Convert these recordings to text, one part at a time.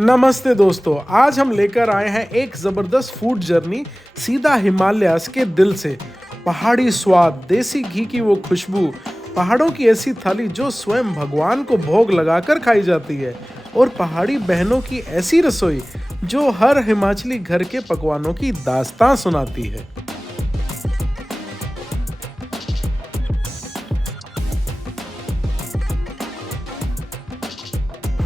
नमस्ते दोस्तों, आज हम लेकर आए हैं एक जबरदस्त फूड जर्नी सीधा हिमालयास के दिल से। पहाड़ी स्वाद, देसी घी की वो खुशबू, पहाड़ों की ऐसी थाली जो स्वयं भगवान को भोग लगाकर खाई जाती है और पहाड़ी बहनों की ऐसी रसोई जो हर हिमाचली घर के पकवानों की दास्तां सुनाती है।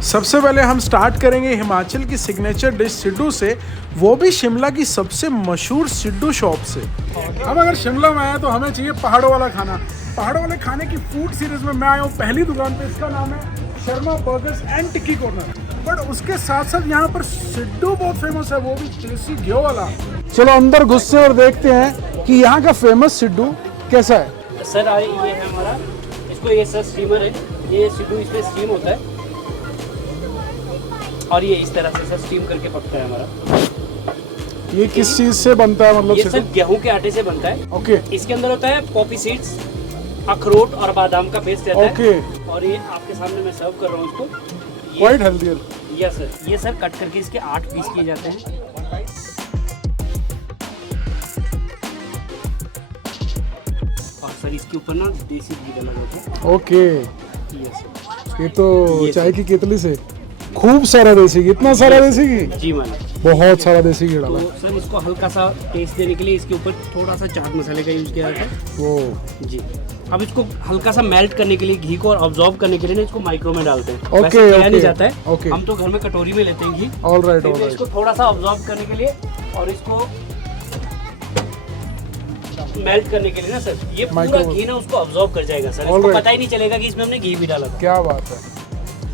सबसे पहले हम स्टार्ट करेंगे हिमाचल की सिग्नेचर डिश सिड्डू से, वो भी शिमला की सबसे मशहूर सिड्डू शॉप से। अब अगर शिमला में आए तो हमें चाहिए पहाड़ों वाला खाना। पहाड़ों वाले खाने की फूड सीरीज में मैं आया हूँ पहली दुकान पे, इसका नाम है Sharma burgers and tikki corner. But उसके साथ साथ यहाँ पर सिड्डू बहुत फेमस है, वो भी देसी घी वाला। चलो अंदर घुसते और देखते हैं कि यहाँ का फेमस सिड्डू कैसा है। सर ये है हमारा, इसको ये सर स्टीमर है, ये सिड्डू इसमें स्टीम होता है और ये इस तरह से सर स्टीम करके पकता है हमारा। ये किस चीज से बनता है? मतलब ये सर गेहूं के आटे से बनता है। ओके। इसके अंदर होता है पॉपी सीड्स, अखरोट और बादाम का पेस्ट रहता है। और ये आपके सामने मैं सर्व कर रहा हूँ इसको। Quite healthy. यस सर, ये सर कट करके इसके 8 पीस किए जाते हैं। और सर इसके ऊपर ना देसी घी डाला जाता है। ओके। यस सर, ये तो चाय की केतली से खूब सारा देसी घी, इतना सारा देसी घी? जी माना, बहुत सारा देसी घी डाला। तो सर इसको हल्का सा टेस्ट देने के लिए इसके ऊपर थोड़ा सा चाट मसाले का यूज किया जाता है। वो जी, अब इसको हल्का सा मेल्ट करने के लिए घी को और ऑब्जॉर्ब करने के लिए ना इसको माइक्रो में डालते हैं। ओके, वैसे किया ओके, नहीं जाता है। ओके। हम तो घर में कटोरी में लेते हैं घी। ऑलराइट, फिर इसको थोड़ा सा ऑब्जॉर्ब करने के लिए और इसको मेल्ट करने के लिए ना सर, ये पूरा घी ना उसको ऑब्जॉर्ब कर जाएगा सर। इसको पता ही नहीं चलेगा कि इसमें हमने घी भी डाला था। क्या बात है,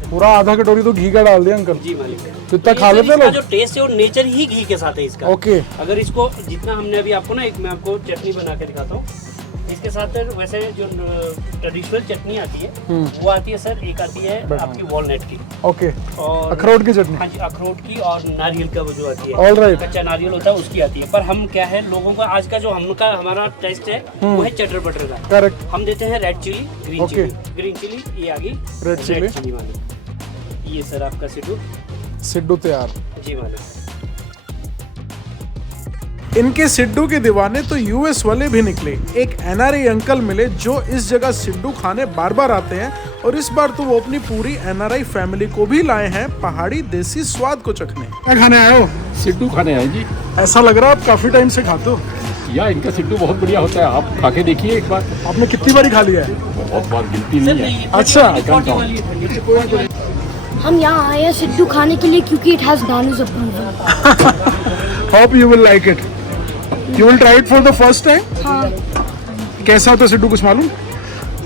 पूरा आधा कटोरी तो घी का डाल दिया अंकल। जी मालिक। तो इतना खा लेते लोग? जो टेस्ट है वो नेचर ही घी के साथ है इसका। ओके। अगर इसको जितना हमने अभी आपको ना, एक मैं आपको चटनी बना के दिखाता हूँ इसके साथ। वैसे जो ट्रेडिशनल चटनी आती है वो आती है सर, एक आती है आपकी वॉलनट की। ओके। और अखरोट की चटनी? हाँ जी, अखरोट की और नारियल का वो जो आती है, ऑलराइट, कच्चा नारियल होता है उसकी आती है। पर हम क्या है, लोगों का आज का जो हमारा टेस्ट है वो है चटर बटर का। करेक्ट। हम देते हैं red chilli, green chilli. Green chilli ये आ गई, रेड चिली वाली। ये सर आपका सिड्डू तैयार। जी मालिक। इनके सिड्डू के दीवाने तो यूएस वाले भी निकले। एक एनआरआई अंकल मिले जो इस जगह सिड्डू खाने बार बार आते हैं और इस बार तो वो अपनी पूरी एनआरआई फैमिली को भी लाए हैं पहाड़ी देसी स्वाद को चखने। क्या खाने आए हो? सिड्डू खाने आए जी। ऐसा लग रहा है आप काफी टाइम से खाते हो। या इनका सिड्डू बहुत बढ़िया होता है, आप खा के देखिए एक बार। आपने कितनी बारी खा लिया है? बहुत बार, गिनती नहीं है। अच्छा। हम यहाँ आए हैं सिड्डू खाने के लिए क्योंकि इट हैज नानूज approval. Hope you will like it. You will try it for the first time? हाँ। कैसा होता है सिड्डू, कुछ मालूम?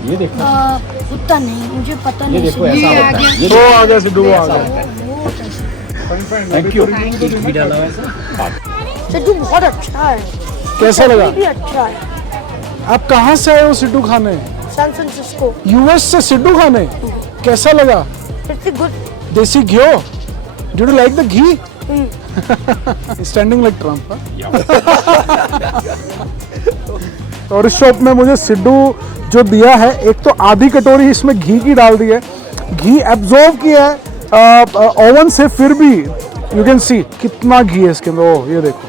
ये देखो, उतना नहीं मुझे पता ये नहीं। देखो ऐसा होता है। ये वो आ गया सिड्डू, वो आ गया। Thank you. सिड्डू बहुत अच्छा है। कैसा लगा? भी अच्छा है। आप कहाँ से आए हो सिड्डू खाने? San Francisco. यूएस से सिड्डू खाने? कैसा लगा? It's good. देसी घी? Did you like the ghee? Standing like Trump. और इस शॉप में मुझे सिड्डू जो दिया है, एक तो आधी कटोरी इसमें घी की डाल दी है, घी एब्जॉर्ब किया है ओवन से, फिर भी यू कैन सी कितना घी है इसके अंदर। ओह ये देखो,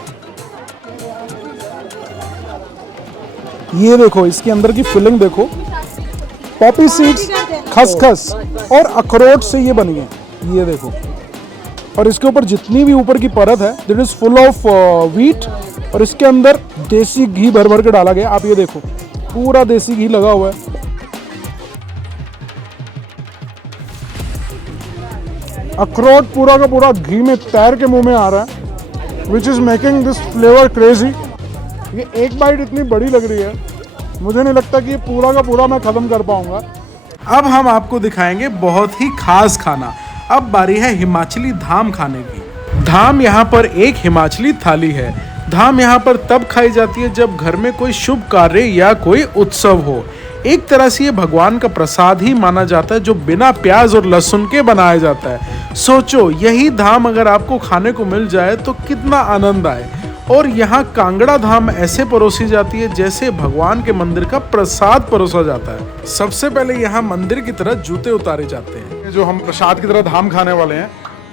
ये देखो इसके अंदर की फिलिंग देखो, पॉपी सीड्स, खसखस और अखरोट से ये बनी है। ये देखो, और इसके ऊपर जितनी भी ऊपर की परत है that is full of wheat और इसके अंदर देसी घी भर भर के डाला गया। आप ये देखो पूरा देसी घी लगा हुआ है। अखरोट पूरा का पूरा घी में तैर के मुंह में आ रहा है, which is making this flavour crazy. ये एक बाइट इतनी बड़ी लग रही है, मुझे नहीं लगता कि ये पूरा का पूरा मैं खत्म कर पाऊंगा। अब हम आपको दिखाएंगे बहुत ही खास खाना। अब बारी है हिमाचली धाम खाने की। धाम यहाँ पर एक हिमाचली थाली है। धाम यहाँ पर तब खाई जाती है जब घर में कोई शुभ कार्य या कोई उत्सव हो। एक तरह से ये भगवान का प्रसाद ही माना जाता है जो बिना प्याज और लहसुन के बनाया जाता है। सोचो यही धाम अगर आपको खाने को मिल जाए तो कितना आनंद आए। और यहाँ कांगड़ा धाम ऐसे परोसी जाती है जैसे भगवान के मंदिर का प्रसाद परोसा जाता है। सबसे पहले यहाँ मंदिर की तरह जूते उतारे जाते हैं। जो हम प्रसाद की तरह धाम खाने वाले हैं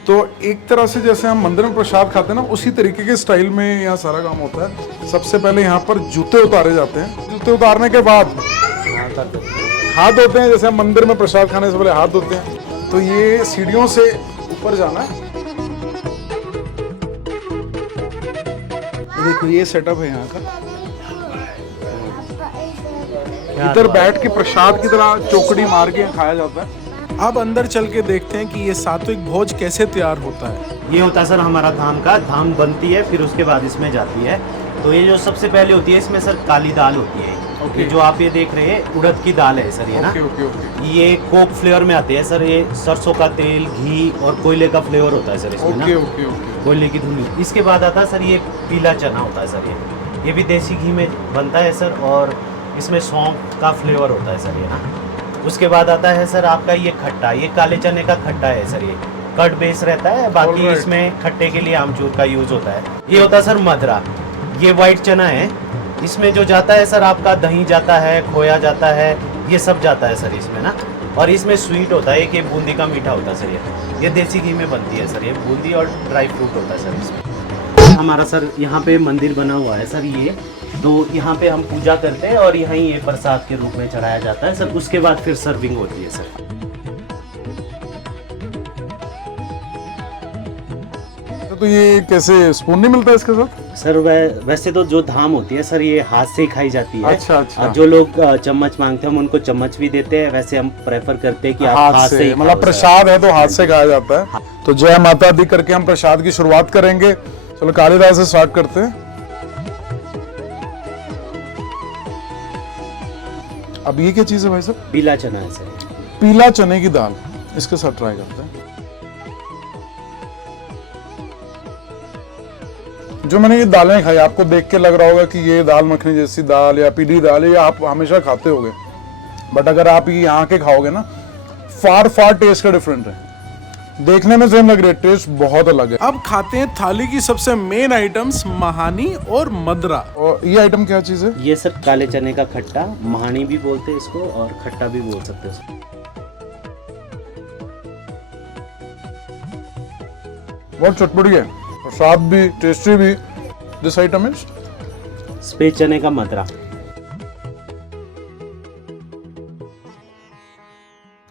तो एक तरह से जैसे हम मंदिर में प्रसाद खाते हैं ना, उसी तरीके के स्टाइल में यहाँ सारा काम होता है। सबसे पहले यहाँ पर जूते उतारे जाते हैं। जूते उतारने के बाद हाथ धोते हैं, जैसे हम मंदिर में प्रसाद खाने से पहले हाथ धोते हैं। तो ये सीढ़ियों से ऊपर जाना है। देखो ये सेटअप है यहाँ का। इधर बैठ के प्रसाद की तरह चौकड़ी मार के खाया जाता है। अब अंदर चल के देखते हैं कि ये सात्विक भोज कैसे तैयार होता है। ये होता है सर हमारा धाम का, धाम बनती है फिर उसके बाद इसमें जाती है। तो ये जो सबसे पहले होती है इसमें सर काली दाल होती है। ये जो आप ये देख रहे हैं उड़द की दाल है सर, ये ना ये कोक फ्लेवर में आते हैं सर। ये सरसों का तेल, घी और कोयले का फ्लेवर होता है सर इसमें ना, कोयले की धुनी। इसके बाद आता है सर ये पीला चना होता है सर, ये भी देसी घी में बनता है सर, और इसमें सौंफ का फ्लेवर होता है सर, ये ना। उसके बाद आता है सर आपका ये खट्टा, ये काले चने का खट्टा है सर, ये कर्ड बेस रहता है, बाकी इसमें खट्टे के लिए आमचूर का यूज होता है। ये होता है सर मदरा, ये वाइट चना है, इसमें जो जाता है सर आपका दही जाता है, खोया जाता है, ये सब जाता है सर इसमें ना। और इसमें स्वीट होता है कि बूंदी का मीठा होता है सर, ये देसी घी में बनती है सर, ये बूंदी और ड्राई फ्रूट होता है सर इसमें। हमारा सर यहाँ पे मंदिर बना हुआ है सर ये, तो यहाँ पे हम पूजा करते हैं और यहीं ये प्रसाद के रूप में चढ़ाया जाता है सर। उसके बाद फिर सर्विंग होती है सर। तो ये कैसे स्पून नहीं मिलता इसके साथ? सर वैसे तो जो धाम होती है सर ये हाथ से ही खाई जाती है। अच्छा। जो लोग चम्मच मांगते हैं हम उनको चम्मच भी देते हैं, वैसे हम प्रेफर करते हैं कि आप हाथ से ही मतलब प्रसाद है तो हाथ से खाया जाता है। तो जय माता दी करके हम प्रसाद की शुरुआत करेंगे। चलो काली दाल से स्टार्ट करते हैं। अब ये क्या चीज है भाई साहब? पीला चना है सर, पीला चने की दाल, इसके साथ ट्राई करते हैं। जो मैंने ये दालें खाई, आपको देख के लग रहा होगा कि ये दाल मखनी जैसी दाल या पीली दाल है, या आप हमेशा खाते होगे, बट अगर आप ये यहाँ के खाओगे ना, फार टेस्ट का डिफरेंट है। देखने में सेम लग रही है, टेस्ट बहुत अलग है। अब खाते हैं थाली की सबसे मेन आइटम्स, महानी और मदरा। और ये आइटम क्या चीज है? ये सर काले चने का खट्टा, महानी भी बोलते हैं इसको और खट्टा भी बोल सकते हैं। बहुत चटपटी है, प्रसाद भी, टेस्टी भी। दिस आइटम इज सफेद चने का मदरा।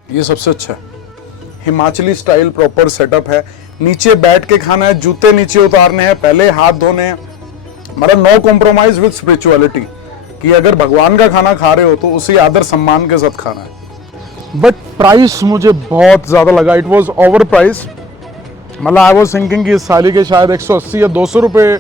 ये सबसे अच्छा है, हिमाचली स्टाइल प्रॉपर सेटअप है। नीचे बैठ के खाना है, जूते नीचे उतारने हैं, पहले हाथ धोने हैं, मतलब नो कॉम्प्रोमाइज विद स्पिरिचुअलिटी, कि अगर भगवान का खाना खा रहे हो तो उसी आदर सम्मान के साथ खाना है। बट प्राइस मुझे बहुत ज्यादा लगा, इट वाज ओवर प्राइस। मतलब आई वाज थिंकिंग कि इस थाली के शायद 180 या 200 रुपये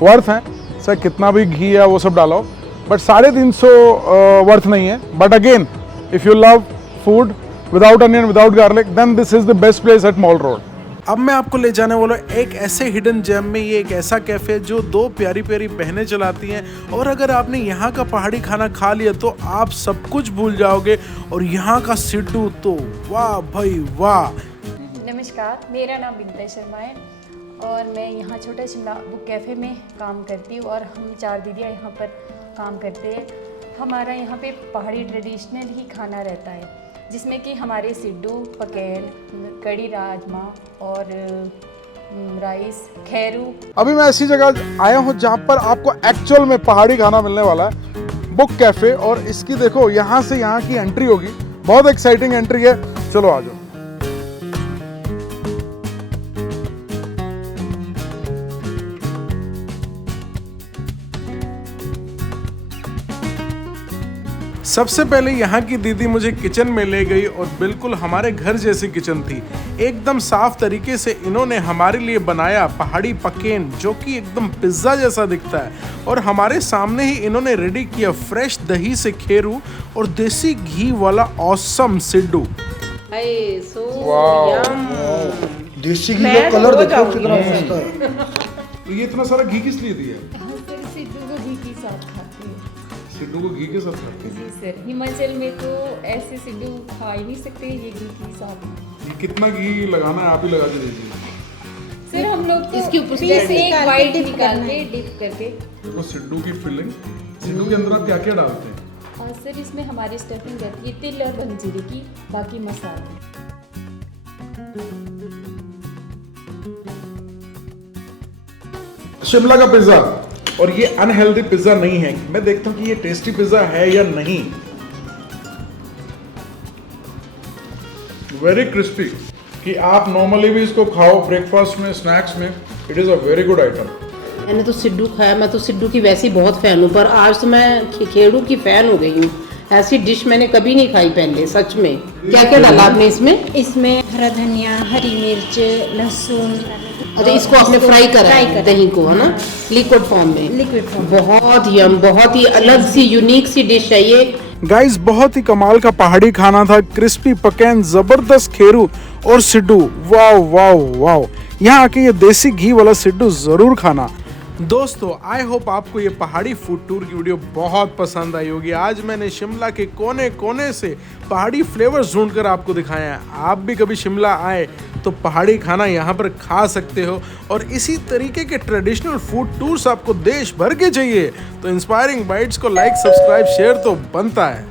वर्थ हैं, चाहे कितना भी घी है वो सब डाला हो, बट 350 वर्थ नहीं है। But again if you love food without onion, without garlic, then this is the best place at Mall Road. अब मैं आपको ले जाने वाला हूँ एक ऐसे हिडन जेम में। ये एक ऐसा कैफे जो 2 प्यारी प्यारी बहनें चलाती हैं, और अगर आपने यहाँ का पहाड़ी खाना खा लिया तो आप सब कुछ भूल जाओगे। और यहाँ का सिड्डू तो वाह भाई वाह। नमस्कार, मेरा नाम बिंदा शर्मा है और मैं यहाँ छोटा शिमला बुक कैफ़े में काम करती हूँ, और हम 4 दीदियाँ यहाँ पर काम करते हैं। हमारा यहाँ पे पहाड़ी ट्रेडिशनल ही खाना रहता है, जिसमें कि हमारे सिड्डू, पकैन, कड़ी राजमा और राइस, खैरू। अभी मैं ऐसी जगह आया हूँ जहाँ पर आपको एक्चुअल में पहाड़ी खाना मिलने वाला है, बुक कैफे। और इसकी देखो यहाँ से यहाँ की एंट्री होगी, बहुत एक्साइटिंग एंट्री है। चलो आ जाओ। सबसे पहले यहाँ की दीदी मुझे किचन में ले गई, और बिल्कुल हमारे घर जैसी किचन थी। एकदम साफ तरीके से इन्होंने हमारे लिए बनाया पहाड़ी पकेन, जो कि एकदम पिज्ज़ा जैसा दिखता है, और हमारे सामने ही इन्होंने रेडी किया फ्रेश दही से खेरू और देसी घी वाला ऑसम सिड्डू। देसी घी का कलर देखो कितना मस्त है। तो ये इतना सारा घी किस लिए दिया? सिड्डू को घी के साथ खाते हैं। सिड्डू को घी के साथ खाते हैं? जी सर, हिमाचल में तो ऐसे सिड्डू खा ही नहीं सकते, ये घी के साथ। ये कितना घी लगाना है, आप ही लगा के दीजिए। सर हम लोग तो इसके ऊपर से एक बाइट निकाल के डिप करके। देखो सिड्डू की फिलिंग, सिड्डू के अंदर आप क्या क्या डालते हैं? सर इसमें हमारी स्टफिंग रहती है तिल और भंजीरे की, बाकी मसाले। शिमला का पिज्जा, और ये अनहेल्दी पिज्जा नहीं है। मैं देखता हूँ कि ये टेस्टी पिज्जा है या नहीं। वेरी क्रिस्पी, कि आप नॉर्मली भी इसको खाओ ब्रेकफास्ट में, स्नैक्स में। It is a very good item. मैंने तो सिड्डू खाया, मैं तो सिड्डू की वैसी बहुत फ़ैन हूँ, पर आज तो मैं खेड़ू की फ़ैन हो गई हूँ। ऐसी डिश मैंने कभी नहीं खाई पहले, सच में। क्या क्या डाला आपने इसमें? इसमें हरा धनिया, हरी मिर्च, लहसुन। अच्छा, इसको आपने फ्राई करा है दही को, है ना, लिक्विड फॉर्म में? Liquid form. बहुत ही अलग सी यूनिक सी डिश है ये। गाइस बहुत ही कमाल का पहाड़ी खाना था। क्रिस्पी पकैन, जबरदस्त खेरू और सिड्डू। वाओ वाओ वाओ, यहाँ आके ये देसी घी वाला सिड्डू जरूर खाना। दोस्तों आई होप आपको ये पहाड़ी फूड टूर की वीडियो बहुत पसंद आई होगी। आज मैंने शिमला के कोने कोने से पहाड़ी फ्लेवर्स ढूंढकर आपको दिखाए हैं। आप भी कभी शिमला आए तो पहाड़ी खाना यहाँ पर खा सकते हो, और इसी तरीके के ट्रेडिशनल फूड टूर्स आपको देश भर के चाहिए तो इंस्पायरिंग बाइट्स को लाइक, सब्सक्राइब, शेयर तो बनता है।